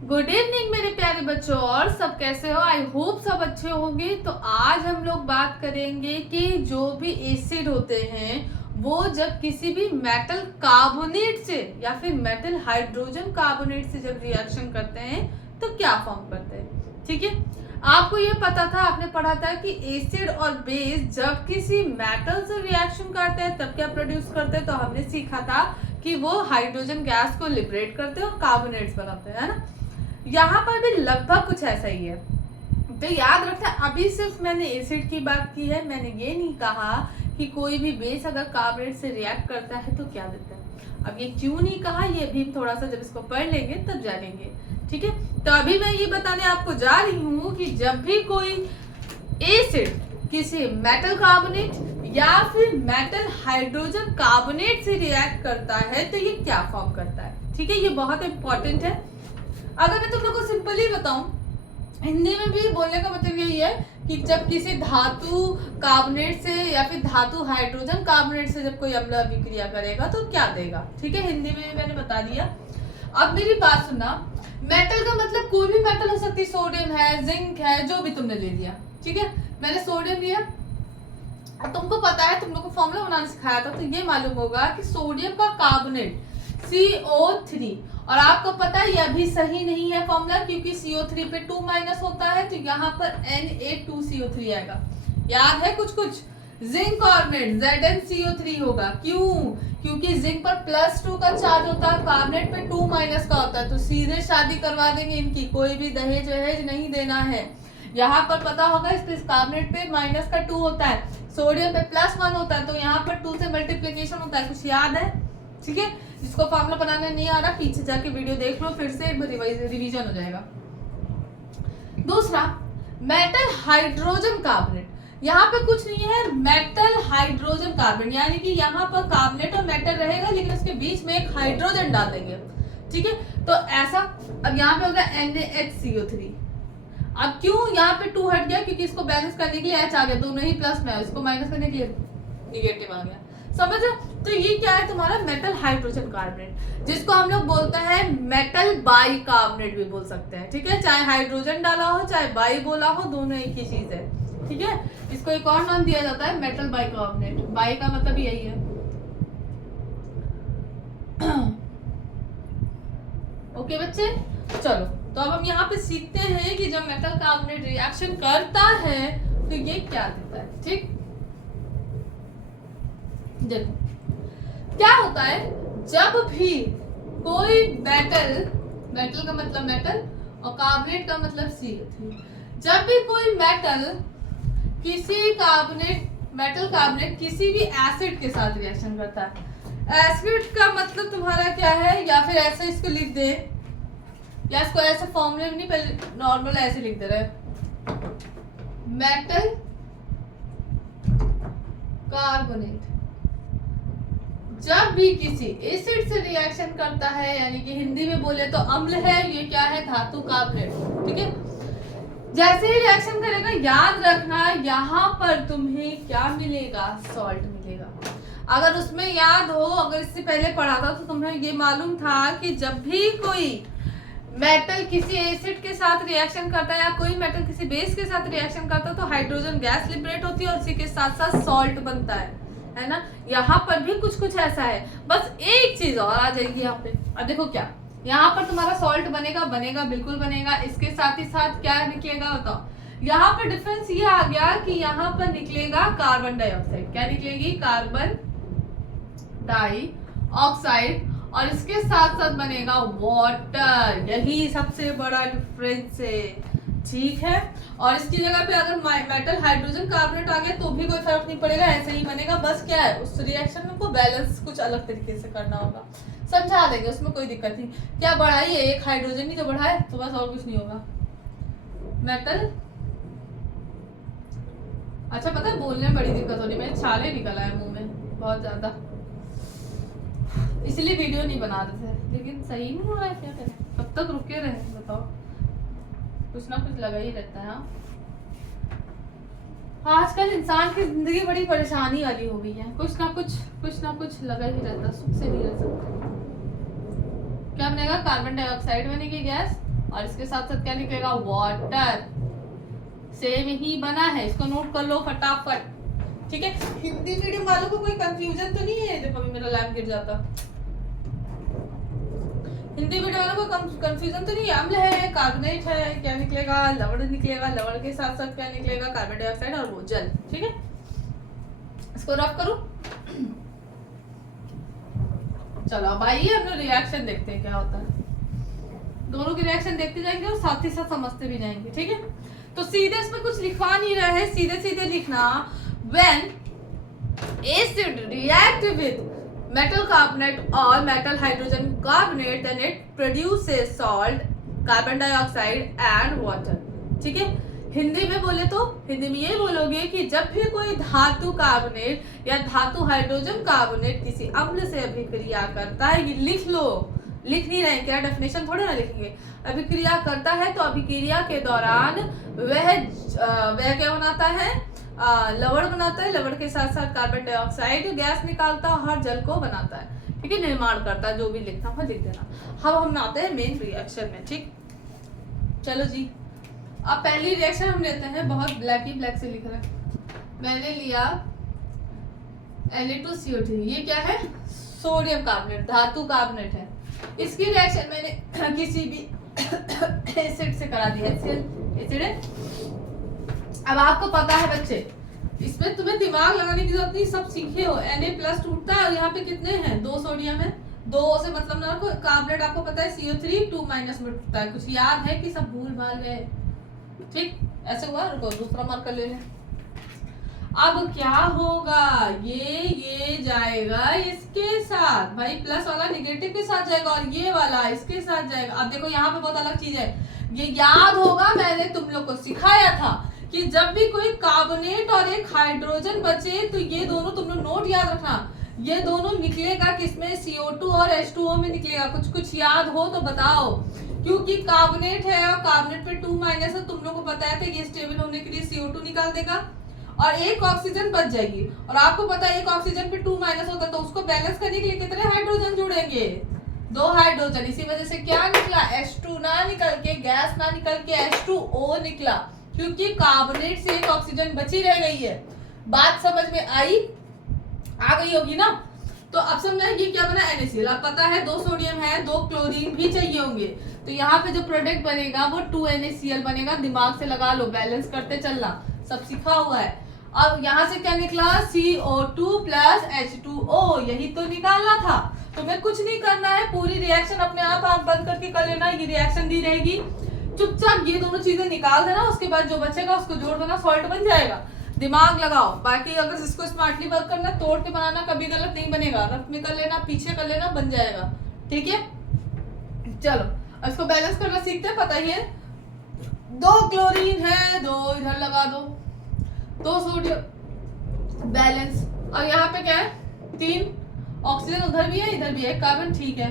Good evening मेरे प्यारे बच्चों, और सब कैसे हो? आई होप सब अच्छे होंगे। तो आज हम लोग बात करेंगे कि जो भी एसिड होते हैं वो जब किसी भी मेटल कार्बोनेट से या फिर मेटल हाइड्रोजन कार्बोनेट से जब रिएक्शन करते हैं तो क्या फॉर्म करते हैं। ठीक है, आपको ये पता था, आपने पढ़ा था कि एसिड और बेस जब किसी मेटल से रिएक्शन करते हैं तब क्या प्रोड्यूस करते हैं। तो हमने सीखा था कि वो हाइड्रोजन गैस को लिबरेट करते हैं और कार्बोनेट्स बनाते हैं, है ना। यहाँ पर भी लगभग कुछ ऐसा ही है। तो याद रखना, अभी सिर्फ मैंने एसिड की बात की है, मैंने ये नहीं कहा कि कोई भी बेस अगर कार्बोनेट से रिएक्ट करता है तो क्या देता है। अब ये क्यों नहीं कहा, ये भी थोड़ा सा जब इसको पढ़ लेंगे तब जानेंगे। ठीक है, तो अभी मैं ये बताने आपको जा रही हूँ कि जब भी कोई एसिड किसी मेटल कार्बोनेट या फिर मेटल हाइड्रोजन कार्बोनेट से रिएक्ट करता है तो ये क्या फॉर्म करता है। ठीक है, ये बहुत इंपॉर्टेंट है। अगर मैं तुम लोग को सिंपली बताऊं, हिंदी में भी बोलने का मतलब यही है कि जब किसी धातु कार्बोनेट से या फिर धातु हाइड्रोजन कार्बोनेट से जब कोई अम्ल अभिक्रिया करेगा तो क्या देगा। ठीक है, हिंदी में मैंने बता दिया। अब मेरी बात सुनना, मेटल का मतलब कोई भी मेटल हो सकती है, सोडियम है, जिंक है, जो भी तुमने ले लिया। ठीक है, मैंने सोडियम लिया, अब तुमको पता है, तुम लोग को फॉर्मूला बनाना सिखाया था, तो ये मालूम होगा कि सोडियम का कार्बोनेट CO3, और आपको पता है ये अभी सही नहीं है फॉर्मूला, क्योंकि CO3 पे 2 माइनस होता है तो यहाँ पर Na2CO3 आएगा। याद है कुछ कुछ। जिंक कार्बोनेट ZnCO3 होगा। क्यों? क्योंकि जिंक पर +2 का चार्ज होता है, कार्बोनेट पे 2 माइनस का होता है, तो सीधे शादी करवा देंगे इनकी, कोई भी दहेज वहेज नहीं देना है। यहाँ पर पता होगा इस कार्बोनेट पे -2 होता है, सोडियम पे +1 होता है, तो यहाँ पर 2 से मल्टीप्लीकेशन होता है। कुछ याद है? ठीक है, जिसको फॉर्मूला बनाने नहीं आ रहा पीछे जाके वीडियो देख लो, फिर से एक बार रिवीजन हो जाएगा। दूसरा, मेटल हाइड्रोजन कार्बोनेट, यहाँ पे कुछ नहीं है, मेटल हाइड्रोजन कार्बोनेट, यानी कि यहाँ पर कार्बोनेट और मेटल रहेगा लेकिन उसके बीच में एक हाइड्रोजन डाल देंगे। ठीक है, तो ऐसा। अब यहाँ पे होगा NaHCO3। अब क्यों यहाँ पे 2 हट गया? क्योंकि इसको बैलेंस करने के लिए H आ गया, दोनों ही प्लस में है, इसको माइनस करने के लिए निगेटिव आ गया। समझ रहे? तो ये क्या है तुम्हारा मेटल हाइड्रोजन कार्बोनेट, जिसको हम लोग बोलते हैं मेटल बाई कार्बोनेट भी बोल सकते हैं। ठीक है, चाहे हाइड्रोजन डाला हो चाहे बाई बोला हो, दोनों एक ही चीज है। ठीक है, इसको एक और नाम दिया जाता है मेटल बाई कार्बोनेट। बाई का मतलब यही है। ओके बच्चे, चलो तो अब हम यहाँ पे सीखते हैं कि जब मेटल कार्बोनेट रिएक्शन करता है तो ये क्या देता है। ठीक, देखो क्या होता है, जब भी कोई मेटल का मतलब मेटल और कार्बोनेट का मतलब CO3, जब भी कोई मेटल कार्बोनेट किसी भी एसिड के साथ रिएक्शन करता है, एसिड का मतलब तुम्हारा क्या है, या फिर ऐसे इसको लिख दे, या इसको ऐसे फॉर्मूले में नहीं, पहले नॉर्मल ऐसे लिख दे रहे, मेटल कार्बोनेट जब भी किसी एसिड से रिएक्शन करता है, यानी कि हिंदी में बोले तो अम्ल है, ये क्या है, धातु कार्बोनेट। ठीक है, जैसे ही रिएक्शन करेगा, याद रखना यहाँ पर तुम्हें क्या मिलेगा, सॉल्ट मिलेगा। अगर उसमें याद हो, अगर इससे पहले पढ़ा था तो तुम्हें ये मालूम था कि जब भी कोई मेटल किसी एसिड के साथ रिएक्शन करता है या कोई मेटल किसी बेस के साथ रिएक्शन करता है तो हाइड्रोजन गैस लिबरेट होती है और इसी के साथ साथ सॉल्ट बनता है ना। यहाँ पर भी कुछ कुछ ऐसा है, बस एक चीज और आ जाएगी यहाँ पे। अब देखो क्या, यहाँ पर तुम्हारा सॉल्ट बनेगा बिल्कुल बनेगा, इसके साथ ही साथ क्या निकलेगा बताओ। यहाँ पर डिफरेंस ये आ गया कि यहाँ पर निकलेगा कार्बन डाइऑक्साइड। क्या निकलेगी? कार्बन डाइऑक्साइड, और इसके साथ साथ बनेगा वाटर। यही सबसे बड़ा डिफरेंस है। ठीक है, और इसकी जगह पे अगर मेटल हाइड्रोजन कार्बोनेट आ गया तो भी कोई फर्क नहीं पड़ेगा, ऐसे ही बनेगा। बस क्या है, उस रिएक्शन में को बैलेंस कुछ अलग तरीके से करना होगा, समझा देंगे, उसमें कोई दिक्कत नहीं। क्या बढ़ाई है, एक हाइड्रोजन ही तो बढ़ाए, तो बस और कुछ नहीं होगा। मेटल, अच्छा पता है बोलने में बड़ी दिक्कत हो रही है, मेरे छाले निकल आए मुंह में बहुत ज्यादा, इसलिए वीडियो नहीं बना रहे थे, लेकिन सही नहीं हो रहा है, क्या करें, कब तक रुके रहे बताओ, कुछ ना कुछ लगा ही रहता है। आजकल इंसान की जिंदगी बड़ी परेशानी वाली हो गई है, कुछ ना कुछ लगा ही रहता, सुख से नहीं रह सकते। क्या बनेगा? कार्बन डाइऑक्साइड बनेगी गैस, और इसके साथ साथ क्या निकलेगा, वाटर। सेम ही बना है, इसको नोट कर लो फटाफट, ठीक है। हिंदी मीडियम वालों को कोई कंफ्यूजन तो नहीं है, देखो अभी मेरा लैम्प गिर जाता। हिंदी मीडियम वालों को कंफ्यूजन तो नहीं है। अम्ल है, कार्बोनेट है, क्या निकलेगा, लवण निकलेगा, लवण के साथ साथ क्या निकलेगा, कार्बन डाइऑक्साइड और वो जल, ठीक है। इसको रफ करूं। चलो अब आइए अपना रिएक्शन देखते हैं क्या होता है। दोनों के रिएक्शन देखते जाएंगे और साथ ही साथ समझते भी जाएंगे, ठीक है। तो सीधे इसमें कुछ लिखवा नहीं रहा है, सीधे सीधे लिखना, when acid react with metal carbonate or metal hydrogen carbonate then it produces salt, carbon dioxide and water, ठीक है। हिंदी में बोले तो हिंदी में ये बोलोगे कि जब भी कोई धातु कार्बोनेट या धातु हाइड्रोजन कार्बोनेट किसी अम्ल से अभिक्रिया करता है, ये लिख लो, लिख नहीं रहे क्या, डेफिनेशन थोड़े ना लिखेंगे। अभिक्रिया करता है तो अभिक्रिया के दौरान वह क्या बनाता है, लवण बनाता है, लवण के साथ साथ कार्बन डाइऑक्साइड गैस निकालता है और जल को बनाता है, ठीक है, निर्माण करता है। जो भी लिखना हो लिख देना। अब हम आते हैं मेन रिएक्शन में, ठीक। चलो जी, अब पहली रिएक्शन हम लेते हैं, बहुत ब्लैक ही ब्लैक से लिख रहे हैं। मैंने लिया Na2CO3, ये क्या है, सोडियम कार्बोनेट, धातु कार्बोनेट है। इसकी रिएक्शन मैंने किसी भी एसिड से करा दी, HCl एसिड है। अब आपको पता है बच्चे, इसमें तुम्हें दिमाग लगाने की जरूरत नहीं, सब सीखे हो। Na+ टूटता है और यहाँ पे कितने हैं, 2 सोडियम है, 2 से मतलब ना रखो। कार्बोनेट आपको पता है CO3 2- में टूटता है। कुछ याद है कि सब भूल भाल गए, ठीक। ऐसे हुआ, रुको दूसरा मार्कर ले लें। अब क्या होगा, ये जाएगा इसके साथ, भाई प्लस वाला निगेटिव के साथ जाएगा और ये वाला इसके साथ जाएगा। अब देखो यहाँ पे बहुत अलग चीज है, ये याद होगा, मैंने तुम लोग को सिखाया था कि जब भी कोई कार्बोनेट और एक हाइड्रोजन बचे तो ये दोनों, तुम लोग नोट याद रखना, ये दोनों निकलेगा किसमें, CO2 और H2O में निकलेगा। कुछ याद हो तो बताओ, क्योंकि कार्बोनेट है और कार्बोनेट पे 2- है, तुम लोग को बताया था ये स्टेबल होने के लिए CO2 निकाल देगा और एक ऑक्सीजन बच जाएगी। और आपको पता है एक ऑक्सीजन पे 2- होता है, तो उसको बैलेंस करने के लिए कितने हाइड्रोजन जुड़ेंगे, 2 हाइड्रोजन। इसी वजह से क्या निकला, H2 ना निकल के, गैस ना निकल के H2O निकला, क्योंकि कार्बोनेट से एक ऑक्सीजन बची रह गई है। बात समझ में आ गई होगी ना। तो अब समझना ये क्या बना, NaCl। अब पता है 2 सोडियम है, 2 क्लोरीन भी चाहिए होंगे, तो यहाँ पे जो प्रोडक्ट बनेगा वो 2 NaCl बनेगा। दिमाग से लगा लो, बैलेंस करते चलना, सब सीखा हुआ है। अब यहाँ से क्या निकला, CO2 + H2O, यही तो निकालना था। तुम्हें कुछ नहीं करना है, पूरी रिएक्शन अपने आप आंख बंद करके कर लेना। ये रिएक्शन दी रहेगी, चुपचाप ये दोनों चीजें निकाल देना, उसके बाद जो बचेगा उसको जोड़ देना, सॉल्ट बन जाएगा। दिमाग लगाओ। बाकी अगर इसको स्मार्टली वर्क करना, तोड़ के बनाना कभी गलत नहीं बनेगा, रफ में कर लेना, पीछे कर लेना, बन जाएगा, ठीक है। चलो इसको बैलेंस करना सीखते हैं, पता ही है। 2 क्लोरीन है, 2 इधर लगा दो, 2 सोडियम, बैलेंस। और यहाँ पे क्या है, 3 ऑक्सीजन, उधर भी है इधर भी है, कार्बन, ठीक है।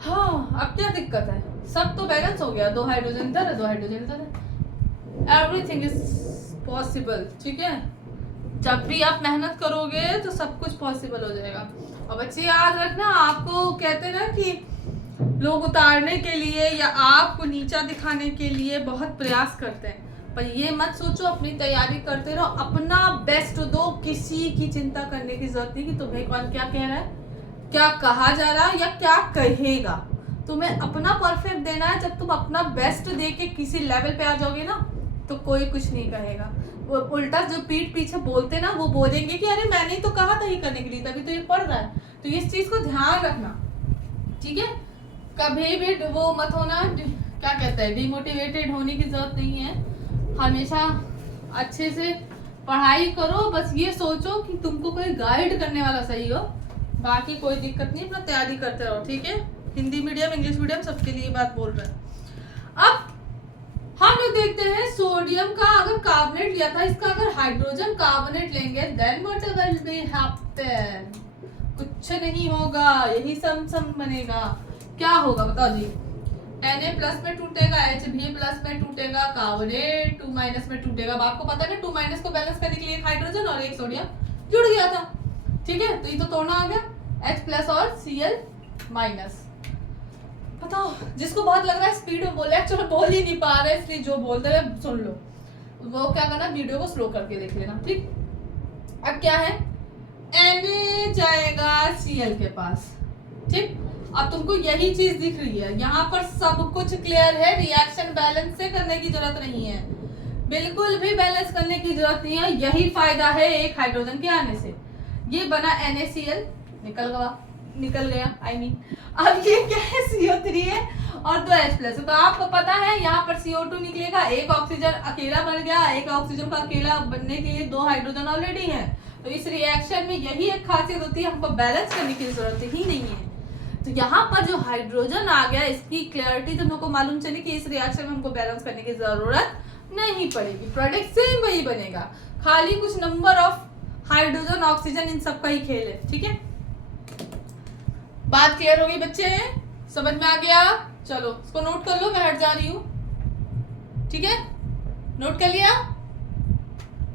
हाँ, अब क्या दिक्कत है, सब तो बैलेंस हो गया, 2 हाइड्रोजन इधर है, 2 हाइड्रोजन इधर है, एवरीथिंग इज पॉसिबल, ठीक है। जब भी आप मेहनत करोगे तो सब कुछ पॉसिबल हो जाएगा। और बच्चे याद रखना, आपको कहते हैं ना कि लोग उतारने के लिए या आपको नीचा दिखाने के लिए बहुत प्रयास करते हैं, पर ये मत सोचो, अपनी तैयारी करते रहो, अपना बेस्ट दो, किसी की चिंता करने की जरूरत नहीं कि तुम्हें कौन क्या कह रहा है, क्या कहा जा रहा है या क्या कहेगा। तुम्हें अपना परफेक्ट देना है। जब तुम अपना बेस्ट दे के किसी लेवल पे आ जाओगे ना, तो कोई कुछ नहीं कहेगा। वो उल्टा जो पीठ पीछे बोलते ना, वो बोलेंगे कि अरे मैंने ही तो कहा था ये करने के लिए, तभी तो ये पढ़ रहा है। तो इस चीज को ध्यान रखना, ठीक है। कभी भी वो मत होना, क्या कहते हैं, डिमोटिवेटेड होने की जरूरत नहीं है। हमेशा अच्छे से पढ़ाई करो, बस ये सोचो कि तुमको कोई गाइड करने वाला सही हो, बाकी कोई दिक्कत नहीं, अपना तैयारी करते रहो, ठीक है। हिंदी मीडियम इंग्लिश मीडियम सबके लिए बात बोल रहे हैं। अब हम लोग देखते हैं सोडियम का अगर कार्बोनेट लिया था, इसका अगर हाइड्रोजन कार्बोनेट लेंगे, then what will be happen, कुछ नहीं होगा, यही सम बनेगा। क्या होगा बताओ जी, Na+ में टूटेगा, Hb+ में टूटेगा, कार्बोनेट 2- में टूटेगा। अब आपको पता है ना, 2- को बैलेंस करने के लिए एक हाइड्रोजन और एक सोडियम जुड़ गया था, ठीक है। तो ये तो तोड़ना आ गया, H+ और Cl-। बताओ, जिसको बहुत लग रहा है स्पीड में बोल रहा है, चलो बोल ही नहीं पा रहे इसलिए जो बोलते रहे सुन लो, वो क्या करना, वीडियो को स्लो करके देख लेना, ठीक। अब क्या है, Na जाएगा Cl के पास, ठीक। अब तुमको यही चीज दिख रही है, यहाँ पर सब कुछ क्लियर है, रिएक्शन बैलेंस से करने की जरूरत नहीं है, बिल्कुल भी बैलेंस करने की जरूरत नहीं है। यही फायदा है एक हाइड्रोजन के आने से। ये बना NaCl, निकल गया I mean। अब ये क्या है, CO3 है और 2 H+ तो आपको पता है यहाँ पर CO2 निकलेगा, एक ऑक्सीजन अकेला बन गया, एक ऑक्सीजन का अकेला बनने के लिए 2 हाइड्रोजन ऑलरेडी है। तो इस रिएक्शन में यही एक खासियत होती है, हमको बैलेंस करने की जरूरत ही नहीं है। तो यहाँ पर जो हाइड्रोजन आ गया, इसकी क्लैरिटी तुम लोग को मालूम चली कि इस रिएक्शन में हमको बैलेंस करने की जरूरत नहीं पड़ेगी, प्रोडक्ट सेम वही बनेगा, खाली कुछ number of hydrogen oxygen in सब का ही खेल है, ठीक है। बात क्लियर हो गई बच्चे, समझ में आ गया? चलो इसको नोट कर लो, मैं हट जा रही हूँ, ठीक है। नोट कर लिया,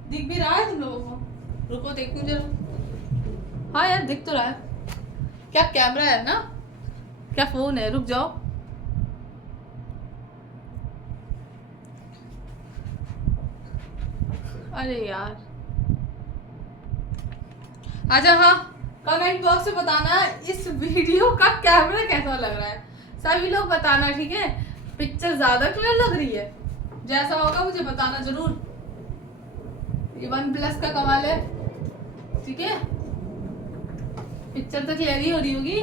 दिख भी रहा है तुम लोगों को? रुको देखूं जरा, हाँ यार दिख तो रहा है, क्या कैमरा है ना, क्या फोन है, रुक जाओ। अरे यार, अच्छा हाँ, कमेंट बॉक्स में बताना इस वीडियो का कैमरा कैसा लग रहा है, सभी लोग बताना, ठीक है। पिक्चर ज्यादा क्लियर लग रही है, जैसा होगा मुझे बताना जरूर। ये OnePlus का कमाल है, ठीक है, पिक्चर तो क्लियर ही हो रही होगी।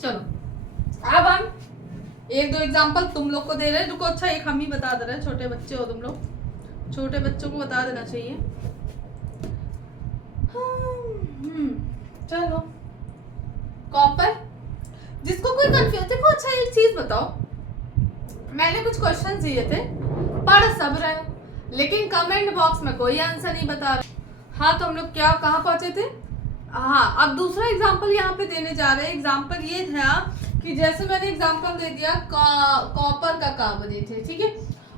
चलो अब हम एक दो एग्जांपल तुम लोग को दे रहे हैं, रुको, अच्छा एक हम ही बता दे रहे हैं, छोटे बच्चे हो तुम लोग, छोटे बच्चों को बता देना चाहिए। चलो कॉपर, जिसको कोई कंफ्यूज, देखो अच्छा एक चीज बताओ, मैंने कुछ क्वेश्चन दिए थे, पढ़ सब रहे हो, लेकिन कमेंट बॉक्स में कोई आंसर नहीं बता रहा। हाँ तो हम लोग क्या कहाँ पहुंचे थे, हाँ अब दूसरा एग्जाम्पल यहाँ पे देने जा रहे हैं। एग्जाम्पल ये था कि जैसे मैंने एग्जाम्पल दे दिया कॉपर का कार्बोनेट है, ठीक है,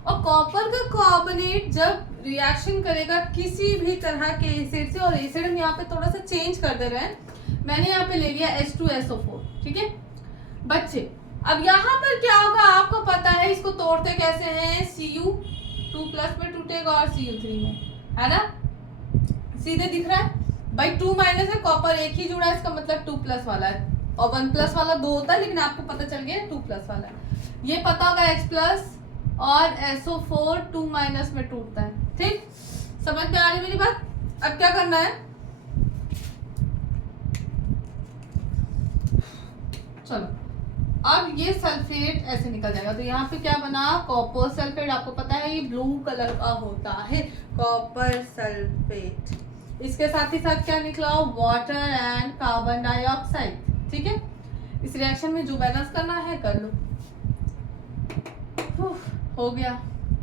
और कॉपर का कार्बोनेट जब रिएक्शन करेगा किसी भी तरह के एसिड से, और एसिड हम यहाँ पे थोड़ा सा चेंज कर दे रहे हैं, मैंने यहाँ पे ले लिया H2SO4, ठीक है बच्चे। अब यहाँ पर क्या होगा आपको पता है, इसको तोड़ते कैसे हैं, Cu2+ में टूटेगा और Cu3 में, है ना, सीधे दिख रहा है भाई, 2- है, कॉपर एक ही जुड़ा है, इसका मतलब 2+ वाला है, और 1+ वाला 2 होता है, लेकिन आपको पता चल गया 2+ वाला है। ये पता होगा H+ और SO4 2- में टूटता है, ठीक, समझ में आ रही मेरी बात? अब क्या करना है, चलो अब ये सल्फेट ऐसे निकल जाएगा, तो यहाँ पे क्या बना, कॉपर सल्फेट, आपको पता है ये ब्लू कलर का होता है, कॉपर सल्फेट। इसके साथ ही साथ क्या निकला, वाटर एंड कार्बन डाइऑक्साइड, ठीक है। इस रिएक्शन में जो बैलेंस करना है कर लो, हो गया,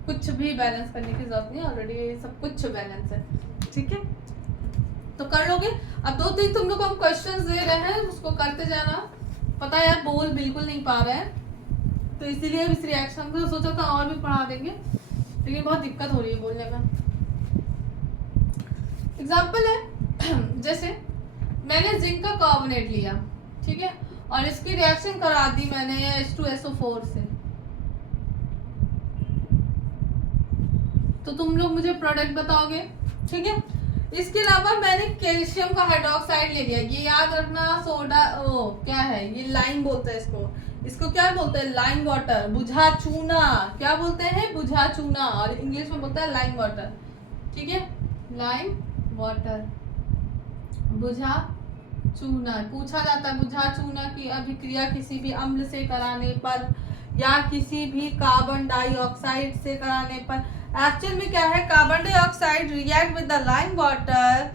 कुछ भी बैलेंस करने की जरूरत नहीं, ऑलरेडी सब कुछ बैलेंस है, ठीक है, तो कर लोगे। अब 2-3 तुम लोग को हम क्वेश्चंस दे रहे हैं, उसको करते जाना, पता है यार बोल बिल्कुल नहीं पा रहे हैं, तो इसीलिए इस रिएक्शन को सोचा था और भी पढ़ा देंगे, लेकिन बहुत दिक्कत हो रही है बोलने में। एग्जाम्पल है, जैसे मैंने जिंक का कार्बोनेट लिया, ठीक है, और इसकी रिएक्शन करा दी मैंने H2SO4 से, तो तुम लोग मुझे प्रोडक्ट बताओगे, ठीक है। इसके अलावा मैंने कैल्शियम का हाइड्रोक्साइड ले लिया, ये याद रखना, सोडा क्या है, ये लाइम बोलते हैं इसको क्या बोलते हैं, लाइम वाटर, बुझा चूना, क्या बोलते हैं, बुझा चूना, और इंग्लिश में बोलता है लाइम वाटर, ठीक है, लाइम वाटर, बुझा चूना। पूछा जाता है बुझा चूना की अभिक्रिया किसी भी अम्ल से कराने पर या किसी भी कार्बन डाइऑक्साइड से कराने पर, एक्चुअल में क्या है, carbon dioxide react with the lime water,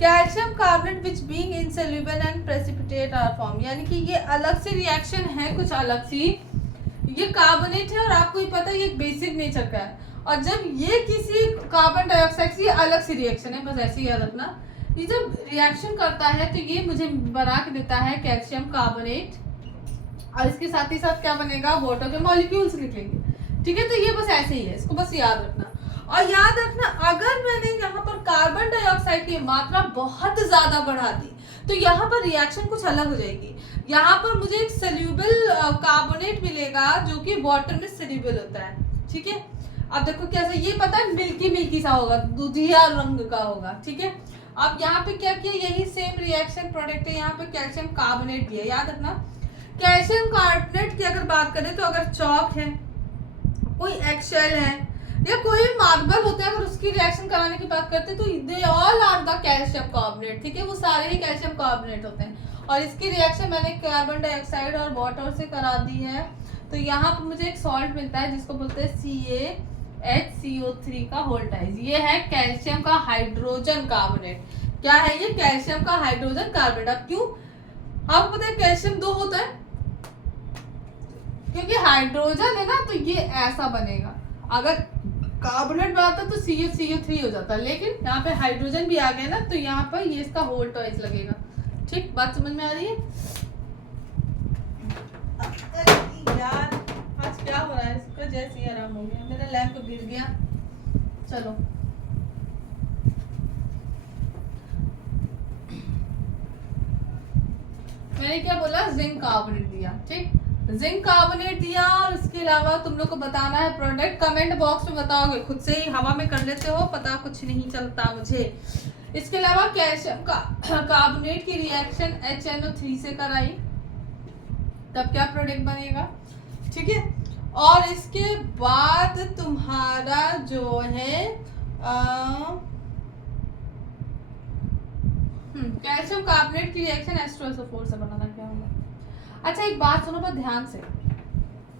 calcium carbonate which being insoluble and precipitate are form, यानी कि ये अलग से रिएक्शन है, कुछ अलग सी, ये कार्बोनेट है और आपको ही पता है ये बेसिक नेचर का है, और जब ये किसी कार्बन डाइऑक्साइड से अलग सी रिएक्शन है, बस ऐसे ही याद रखना, ये जब रिएक्शन करता है तो ये मुझे बना के देता है कैल्शियम कार्बोनेट, और इसके साथ ही साथ क्या बनेगा, वाटर के मॉलिक्यूल्स निकलेंगे, ठीक है। तो ये बस ऐसे ही है, इसको बस याद रखना। और याद रखना अगर मैंने यहाँ पर कार्बन डाइऑक्साइड की मात्रा बहुत ज्यादा बढ़ा दी तो यहाँ पर रिएक्शन कुछ अलग हो जाएगी। यहाँ पर मुझे एक सोल्यूबल कार्बोनेट मिलेगा जो कि वाटर में सोल्यूबल होता है, ठीक है। अब देखो कैसे, ये पता है मिल्की मिल्की सा होगा, दूधिया रंग का होगा, ठीक है। अब यहाँ पे क्या किया, यही सेम रिएक्शन प्रोडक्ट है, यहाँ पे कैल्शियम कार्बोनेट दिया, याद रखना। कैल्शियम कार्बोनेट की अगर बात करें तो अगर चौक है, कोई एक्सेल है या कोई भी मार्बल होता है, अगर उसकी रिएक्शन कराने की बात करते हैं तो they all are the calcium carbonate, ठीक है, वो सारे ही कैल्शियम कार्बोनेट होते हैं। और इसकी रिएक्शन मैंने कार्बन डाइऑक्साइड और वाटर से करा दी है, तो यहाँ पर मुझे एक सॉल्ट मिलता है जिसको बोलते हैं CaHCO3 का वोल्टाइज। ये है कैल्शियम का हाइड्रोजन कार्बोनेट। क्या है ये? कैल्शियम का हाइड्रोजन कार्बोनेट। अब क्यों आपको पता है कैल्शियम 2 होता है? क्योंकि हाइड्रोजन है ना, तो ये ऐसा बनेगा। अगर कार्बोनेट बनाता तो CaCO3 हो जाता, लेकिन यहाँ पे हाइड्रोजन भी आ गया ना, तो यहाँ पर ये इसका वोल्टाइज लगेगा। ठीक, बात समझ में आ रही है? यार आज क्या हो रहा है, इसका जैसे ही आराम हो गया, मेरा लैंप गिर गया। चलो मैंने क्या बोला, जिंक कार्बोनेट दिया, ठीक, जिंक कार्बोनेट दिया। और इसके अलावा तुम लोग को बताना है प्रोडक्ट, कमेंट बॉक्स में बताओगे, खुद से ही हवा में कर लेते हो, पता कुछ नहीं चलता मुझे। इसके अलावा कैल्शियम का कार्बोनेट की रिएक्शन HNO3 से कराई, तब क्या प्रोडक्ट बनेगा, ठीक है। और इसके बाद तुम्हारा जो है कैल्शियम कार्बोनेट की रिएक्शन H2SO4 से बनाना क्या होगा। अच्छा एक बात सुनो पर ध्यान से,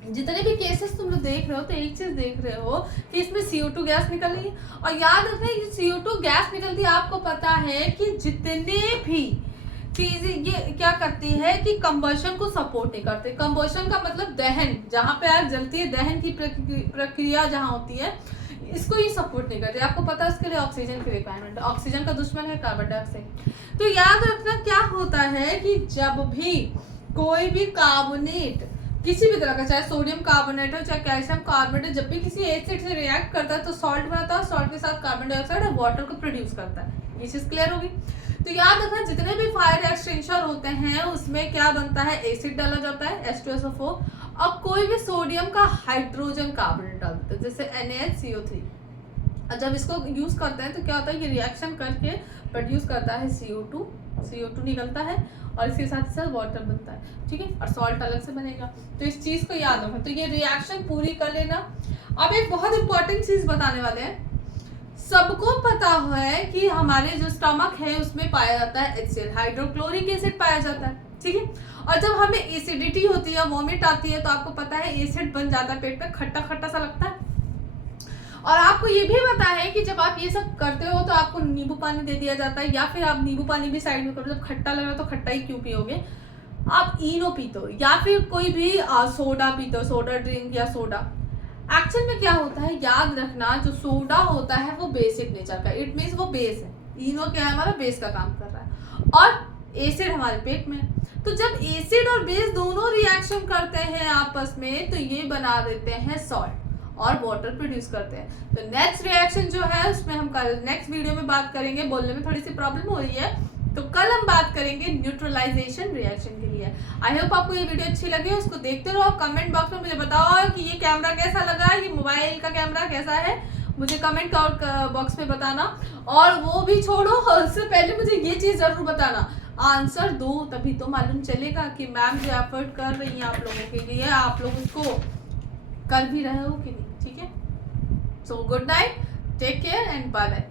जितने भी केसेस तुम लोग देख रहे हो तो एक चीज देख रहे हो कि इसमें CO2 गैस निकल रही है। और याद रखना ये CO2 गैस निकलती है, आपको पता है कि जितने भी चीजें ये क्या करती है कि कंबशन को सपोर्ट नहीं करते। कंबशन का मतलब दहन, जहाँ पे आग जलती है, दहन की प्रक्रिया जहाँ होती है, इसको ये सपोर्ट नहीं करते। आपको पता है उसके लिए ऑक्सीजन की रिक्वायरमेंट, ऑक्सीजन का दुश्मन है कार्बन डाइऑक्साइड। तो याद रखना क्या होता है कि जब भी कोई भी कार्बोनेट किसी भी तरह का, चाहे सोडियम कार्बोनेट हो चाहे कैल्शियम कार्बोनेट हो, जब भी किसी एसिड से रिएक्ट करता है तो सॉल्ट बनाता है, सॉल्ट के साथ कार्बन डाइऑक्साइड और वाटर को प्रोड्यूस करता है। ये चीज क्लियर होगी। तो याद रखना जितने भी फायर एक्सटिंग्विशर होते हैं उसमें क्या बनता है, एसिड डाला जाता है H2SO4, अब कोई भी सोडियम का हाइड्रोजन कार्बोनेट डाल देते हैं जैसे NaHCO3। और जब इसको यूज करते हैं तो क्या होता है, ये रिएक्शन करके प्रोड्यूस करता है CO2 निकलता है और इसके साथ साथ वाटर बनता है, ठीक है, और सॉल्ट अलग से बनेगा। तो इस चीज को याद रखना। तो ये रिएक्शन पूरी कर लेना। अब एक बहुत इंपॉर्टेंट चीज बताने वाले हैं। सबको पता है कि हमारे जो स्टमक है उसमें पाया जाता है HCl, हाइड्रोक्लोरिक एसिड पाया जाता है, ठीक है। और जब हमें एसिडिटी होती है, वॉमिट आती है, तो आपको पता है एसिड बन जाता है पेट में, खट्टा खट्टा सा लगता है। और आपको ये भी पता है कि जब आप ये सब करते हो तो आपको नींबू पानी दे दिया जाता है, या फिर आप नींबू पानी भी साइड में करो, जब खट्टा लग रहा है तो खट्टा ही क्यों पियोगे, आप इनो पीते हो या फिर कोई भी सोडा पीते हो, सोडा ड्रिंक या सोडा। एक्चुअल में क्या होता है, याद रखना, जो सोडा होता है वो बेसिक नेचर का, इट मीन्स वो बेस है। इनो क्या है, हमारा बेस का काम कर रहा है, और एसिड हमारे पेट में। तो जब एसिड और बेस दोनों रिएक्शन करते हैं आपस में, तो ये बना देते हैं सॉल्ट और वाटर प्रोड्यूस करते हैं। तो नेक्स्ट रिएक्शन जो है उसमें हम कल नेक्स्ट वीडियो में बात करेंगे। बोलने में थोड़ी सी प्रॉब्लम हो रही है, तो कल हम बात करेंगे न्यूट्रलाइजेशन रिएक्शन के लिए। आई होप आपको ये वीडियो अच्छी लगी, उसको देखते रहो। कमेंट बॉक्स में मुझे बताओ कि ये कैमरा कैसा लगा, ये मोबाइल का कैमरा कैसा है, मुझे कमेंट बॉक्स में बताना। और वो भी छोड़ो, उससे पहले मुझे ये चीज जरूर बताना, आंसर दो, तभी तो मालूम चलेगा कि मैम जो एफर्ट कर रही है आप लोगों के लिए, आप लोग उसको कर भी रहे हो कि नहीं, ठीक है। So good night, take care and bye bye.